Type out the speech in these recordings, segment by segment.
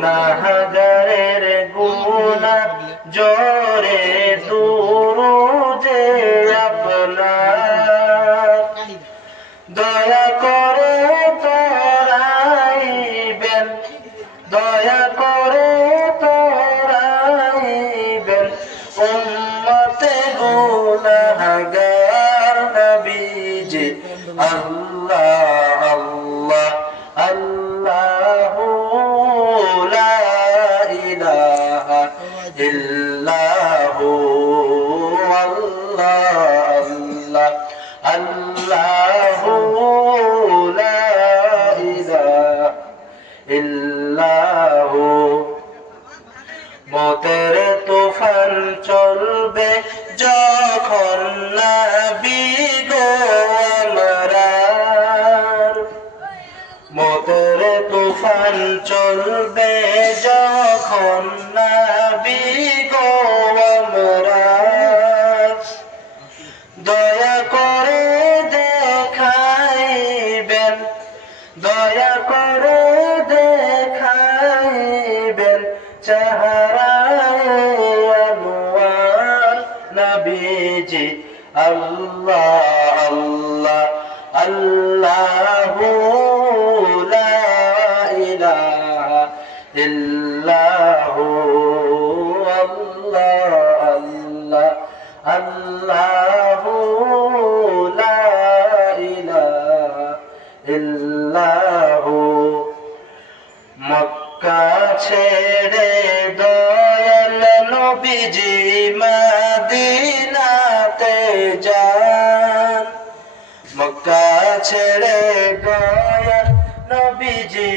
গুনাহগারের গুনা জোরে দুরুদে আপনার। দয়া করে তোরাইবেন, দয়া করে তোরাইবেন। উম্মতে গুনাহগার নবীজি আল্লাহ আল্লাহ ইল্লাহু আল্লাহ আল্লাহ আল্লাহু লা ইলাহা ইল্লাহু মতের তুফান চলবে যখন তুফান চলবে যখন নবী গো আমরার দয়া করে দেখাইবেন, দয়া করে দেখাইবেন চেহারায় আনোয়ার নবীজি। আল্লাহ আল্লাহ, আল্লাহু। ইল্লাহু আল্লাহ আল্লাহ আল্লাহু লা ইলাহা ইল্লাহু মক্কা ছেড়ে দয়াল নবীজি মদিনাতে যান। মক্কা ছেড়ে দয়াল নবীজি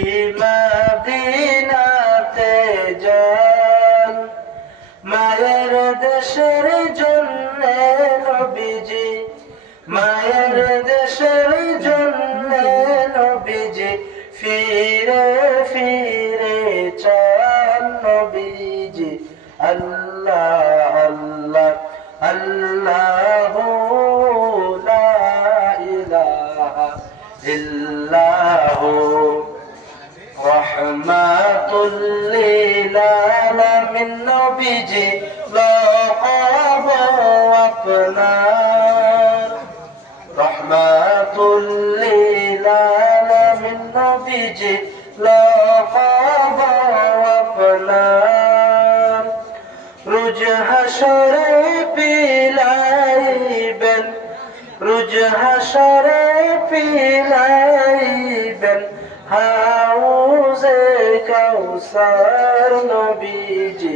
মায়ের দেশের জন্য নবীজি, মায়ের দেশের জন্য নবীজি, ফিরে ফিরে চান নবীজি। আল্লাহ আল্লাহ আল্লাহ লা ইলাহা ইল্লাহু আলামিন নবীজি লaqab আপনার। রহমাতুল্লিল আলামিন নবীজি লaqab আপনার। রুজ হাসরে পিলাইবেন, রুজ হাসরে পিলাইবেন, হাউজে কাউসার নবীজি।